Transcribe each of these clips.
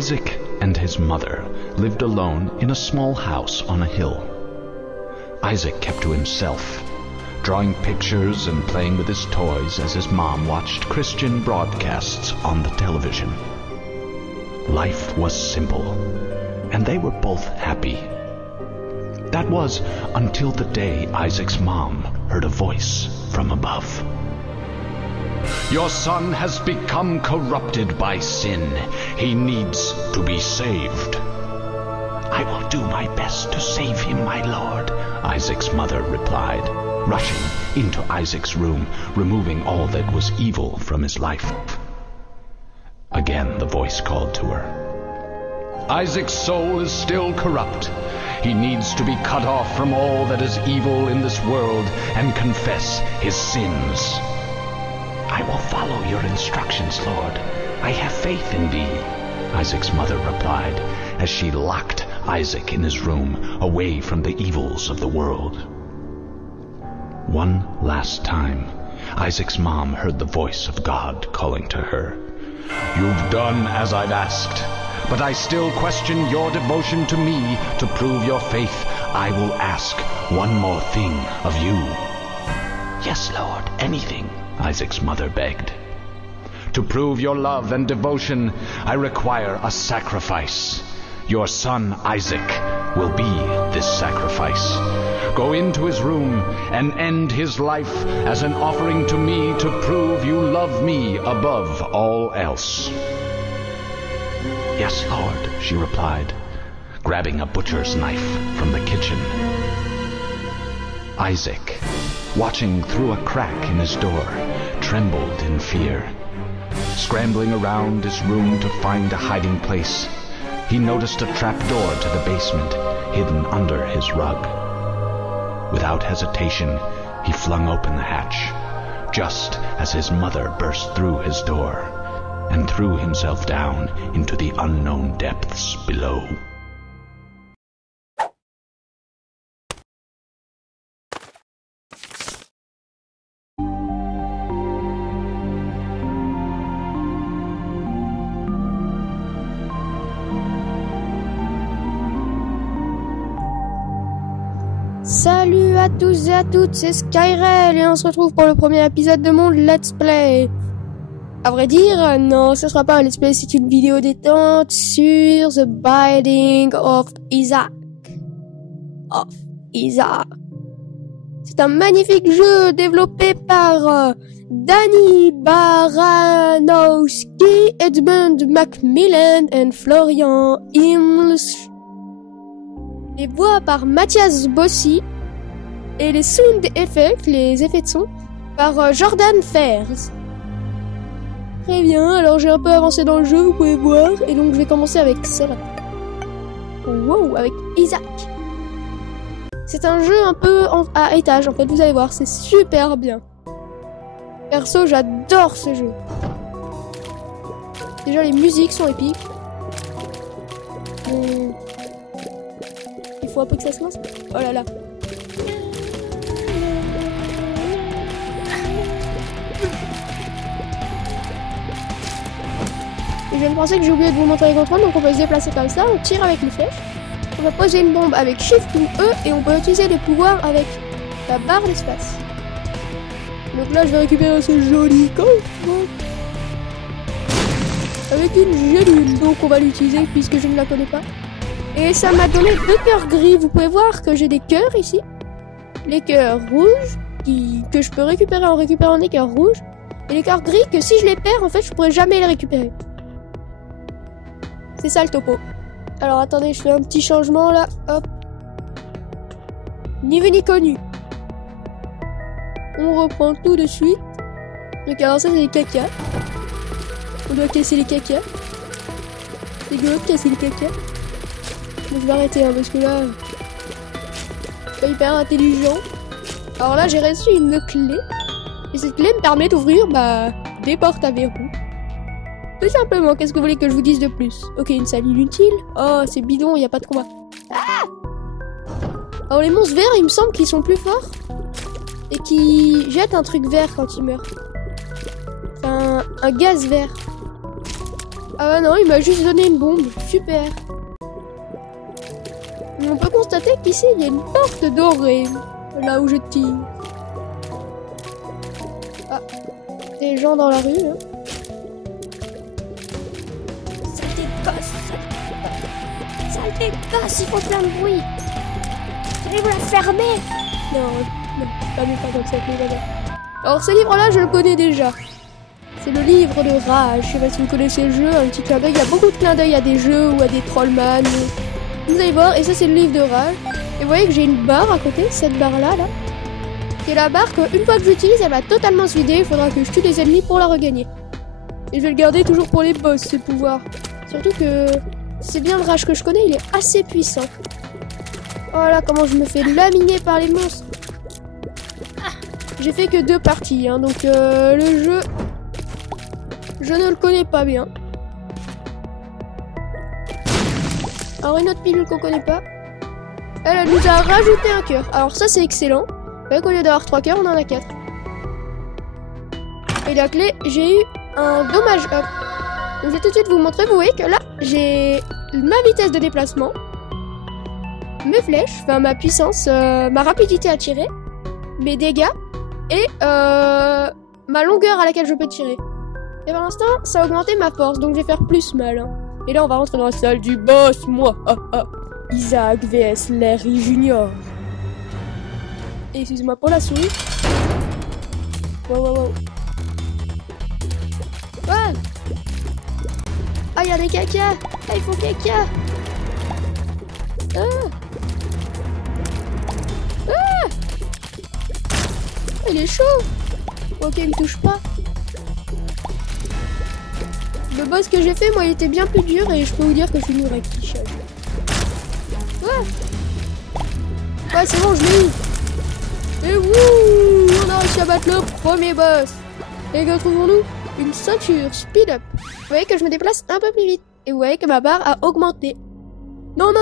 Isaac and his mother lived alone in a small house on a hill. Isaac kept to himself, drawing pictures and playing with his toys as his mom watched Christian broadcasts on the television. Life was simple, and they were both happy. That was until the day Isaac's mom heard a voice from above. "Your son has become corrupted by sin. He needs to be saved." "I will do my best to save him, my lord," Isaac's mother replied, rushing into Isaac's room, removing all that was evil from his life. Again the voice called to her. "Isaac's soul is still corrupt. He needs to be cut off from all that is evil in this world and confess his sins." "I will follow your instructions, Lord. I have faith in thee," Isaac's mother replied, as she locked Isaac in his room, away from the evils of the world. One last time, Isaac's mom heard the voice of God calling to her. "You've done as I've asked, but I still question your devotion to me. To prove your faith, I will ask one more thing of you." "Yes, Lord, anything," Isaac's mother begged. "To prove your love and devotion, I require a sacrifice. Your son Isaac will be this sacrifice. Go into his room and end his life as an offering to me to prove you love me above all else." "Yes, Lord," she replied, grabbing a butcher's knife from the kitchen. Isaac, watching through a crack in his door, trembled in fear. Scrambling around his room to find a hiding place, he noticed a trapdoor to the basement hidden under his rug. Without hesitation, he flung open the hatch, just as his mother burst through his door and threw himself down into the unknown depths below. Salut à tous et à toutes, c'est Skyrel et on se retrouve pour le premier épisode de mon Let's Play. À vrai dire, non, ce sera pas un Let's Play, c'est une vidéo détente sur The Binding of Isaac. C'est un magnifique jeu développé par Danny Baranowski, Edmund Macmillan et Florian Imles. Les voix par Mathias Bossi et les sound effects, les effets de son, par Jordan Fairs. Très bien, alors j'ai un peu avancé dans le jeu, vous pouvez voir, et donc je vais commencer avec celle-là. Wow, avec Isaac. C'est un jeu un peu à étage, en fait, vous allez voir, c'est super bien. Perso, j'adore ce jeu. Déjà, les musiques sont épiques. Il faut un peu que ça se lance. Oh là là. Et je viens de penser que j'ai oublié de vous montrer les contrôles, donc on peut se déplacer comme ça, on tire avec les flèches. On va poser une bombe avec Shift ou E et on peut utiliser les pouvoirs avec la barre d'espace. Donc là je vais récupérer ce joli coffre avec une géline, donc on va l'utiliser puisque je ne la connais pas. Et ça m'a donné 2 cœurs gris. Vous pouvez voir que j'ai des cœurs ici. Les cœurs rouges que je peux récupérer en récupérant des cœurs rouges. Et les cœurs gris que si je les perds, en fait, je pourrais jamais les récupérer. C'est ça le topo. Alors attendez, je fais un petit changement là. Hop. Ni vu ni connu. On reprend tout de suite. Donc alors ça c'est les caca. On doit casser les caca. C'est good, casser les caca. Donc je vais arrêter parce que là, c'est pas hyper intelligent. Alors là, j'ai reçu une clé. Et cette clé me permet d'ouvrir des portes à verrou. Tout simplement, qu'est-ce que vous voulez que je vous dise de plus? Ok, une salle inutile. Oh, c'est bidon, il n'y a pas de combat. Ah! Alors les monstres verts, il me semble qu'ils sont plus forts. Et qui jettent un truc vert quand ils meurent. Enfin, un gaz vert. Ah bah non, il m'a juste donné une bombe. Super. Mais on peut constater qu'ici, il y a une porte dorée. Là où je tire. Ah. Des gens dans la rue, hein. Saleté gosse, ils font plein de bruit. Allez vous la fermer. Non, pas comme ça, Alors ce livre-là, je le connais déjà. C'est le livre de Rage. Je sais pas si vous connaissez le jeu, un petit clin d'œil. Il y a beaucoup de clins d'œil à des jeux ou à des Trollman. Vous allez voir, et ça c'est le livre de Rage. Et vous voyez que j'ai une barre à côté, cette barre-là, là. Qui est la barre qu'une fois que j'utilise, elle va totalement se vider. Il faudra que je tue des ennemis pour la regagner. Et je vais le garder toujours pour les boss, ce pouvoir. Surtout que c'est bien le Rage que je connais, il est assez puissant. Voilà comment je me fais laminer par les monstres. J'ai fait que 2 parties, hein, donc le jeu, je ne le connais pas bien. Alors une autre pilule qu'on connaît pas. Elle nous a rajouté un cœur. Alors ça c'est excellent. Vous voyez qu'au lieu d'avoir 3 cœurs, on en a 4. Et la clé, j'ai eu un dommage up. Donc je vais tout de suite vous montrer. Vous voyez que là, j'ai ma vitesse de déplacement, mes flèches, enfin ma puissance, ma rapidité à tirer, mes dégâts et ma longueur à laquelle je peux tirer. Et pour l'instant, ça a augmenté ma force, donc je vais faire plus mal. Hein. Et là, on va rentrer dans la salle du boss, moi. Isaac vs Larry Junior. Excusez-moi pour la souris. Wow. Ah, il y a des caca. Ah, ils font caca. Il est chaud. Ok, il me touche pas. Le boss que j'ai fait, moi, il était bien plus dur et je peux vous dire que je suis nul avec qui chaque. Ouais, c'est bon, je l'ai eu. Et wouh, on a réussi à battre le premier boss. Et que trouvons-nous? Une ceinture speed up. Vous voyez que je me déplace un peu plus vite. Et vous voyez que ma barre a augmenté. Non,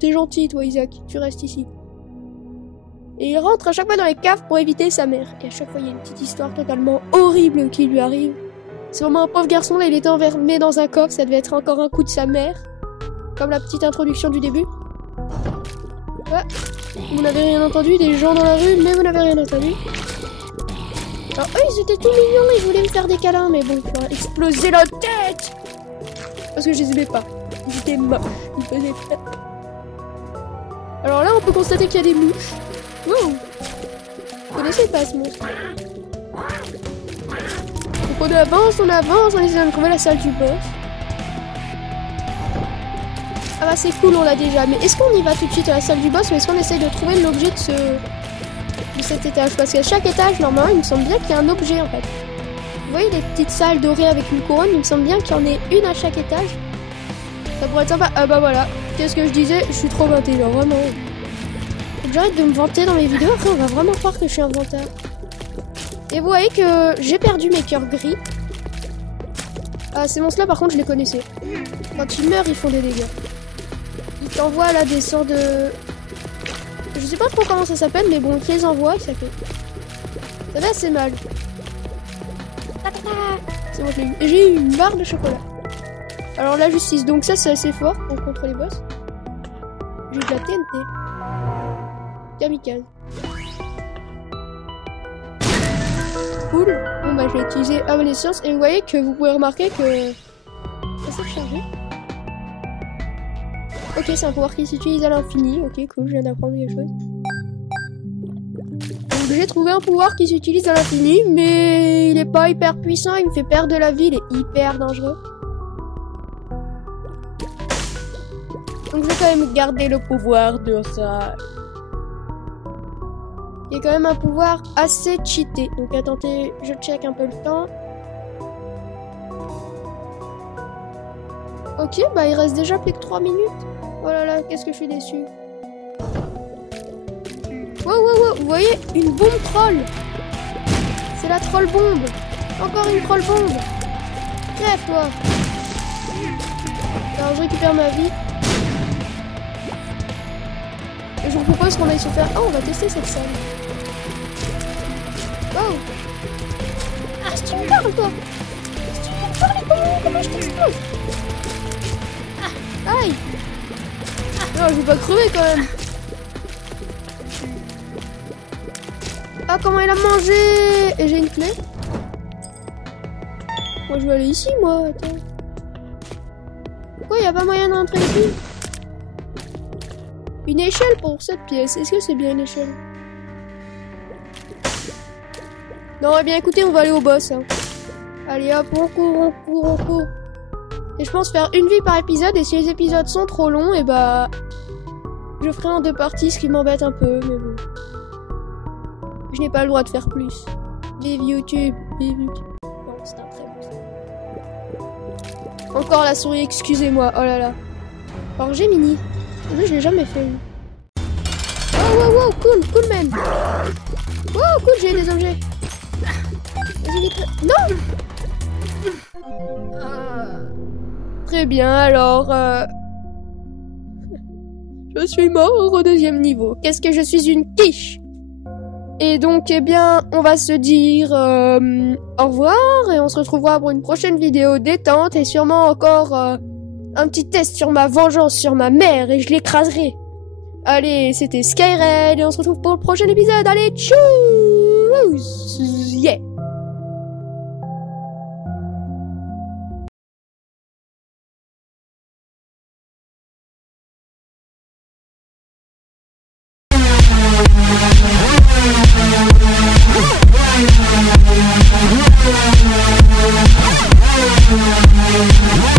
t'es gentil, toi, Isaac. Tu restes ici. Et il rentre à chaque fois dans les caves pour éviter sa mère. Et à chaque fois, il y a une petite histoire totalement horrible qui lui arrive. C'est vraiment un pauvre garçon, là, il était enfermé dans un coffre. Ça devait être encore un coup de sa mère. Comme la petite introduction du début. Ouais. Vous n'avez rien entendu, des gens dans la rue, mais vous n'avez rien entendu. Alors eux, ils étaient tout mignons, ils voulaient me faire des câlins, mais bon, je leur ai explosé la tête. Parce que je les aimais pas. Ils étaient moches. Ils faisaient peur. Alors là, on peut constater qu'il y a des mouches. Wow. Vous connaissez pas ce monstre? Donc on avance, on essaie de trouver la salle du boss. Ah bah c'est cool, on l'a déjà. Mais est-ce qu'on y va tout de suite à la salle du boss ou est-ce qu'on essaye de trouver l'objet de cet étage? Parce qu'à chaque étage, normalement, il me semble bien qu'il y a un objet en fait. Vous voyez les petites salles dorées avec une couronne? Il me semble bien qu'il y en ait une à chaque étage. Ça pourrait être sympa. Ah bah voilà. Qu'est-ce que je disais? Je suis trop intelligent, vraiment. Faut que j'arrête de me vanter dans mes vidéos. Après, on va vraiment croire que je suis un vanteur. Et vous voyez que j'ai perdu mes cœurs gris. Ah, ces monstres-là, par contre, je les connaissais. Quand ils meurent, ils font des dégâts. Ils t'envoient là des sortes de... Je sais pas trop comment ça s'appelle, mais bon, qui les envoie, ça fait assez mal. C'est bon, j'ai eu une barre de chocolat. Alors la justice, donc ça c'est assez fort pour contre les boss. J'ai de la TNT. Kamikaze. Cool. Bon bah je vais utiliser Omniscience et vous voyez que vous pouvez remarquer que... Ça s'est chargé. Ok, c'est un pouvoir qui s'utilise à l'infini. Ok, cool, je viens d'apprendre quelque chose. Donc j'ai trouvé un pouvoir qui s'utilise à l'infini, mais il est pas hyper puissant, il me fait perdre de la vie, il est hyper dangereux. Donc je vais quand même garder le pouvoir de ça. Il y a quand même un pouvoir assez cheaté. Donc attendez, je check un peu le temps. Ok, bah il reste déjà plus que 3 minutes. Oh là là, qu'est-ce que je suis déçue. Wow, vous voyez, une bombe troll. C'est la troll bombe. Encore une troll bombe. Crève toi. Alors je récupère ma vie. Et je vous propose qu'on aille se faire... Oh, on va tester cette salle. Wow. Ah, si tu me parles toi. comment je t'explose? Aïe! Non, je vais pas crever quand même. Ah, comment il a mangé? Et j'ai une clé. Moi, je vais aller ici, moi. Attends. Pourquoi il n'y a pas moyen d'entrer ici? Une échelle pour cette pièce. Est-ce que c'est bien une échelle? Non, eh bien, écoutez, on va aller au boss. Hein. Allez, hop, on court, on court, on court. Et je pense faire une vie par épisode. Et si les épisodes sont trop longs, et bah... je ferai en 2 parties, ce qui m'embête un peu, mais bon. Je n'ai pas le droit de faire plus. Vive YouTube, vive YouTube. Non, c'est un très bon. Encore la souris, excusez-moi. Oh là là. Alors Gemini. Lui, je l'ai jamais fait. Lui. Oh, wow, wow, cool, cool, man. Wow, cool, j'ai des objets. Non. Très bien, alors... je suis mort au 2e niveau. Qu'est-ce que je suis une quiche? Et donc, eh bien, on va se dire au revoir et on se retrouvera pour une prochaine vidéo détente et sûrement encore un petit test sur ma vengeance sur ma mère et je l'écraserai. Allez, c'était Skyred et on se retrouve pour le prochain épisode. Allez, tchuss! Yeah! Yeah.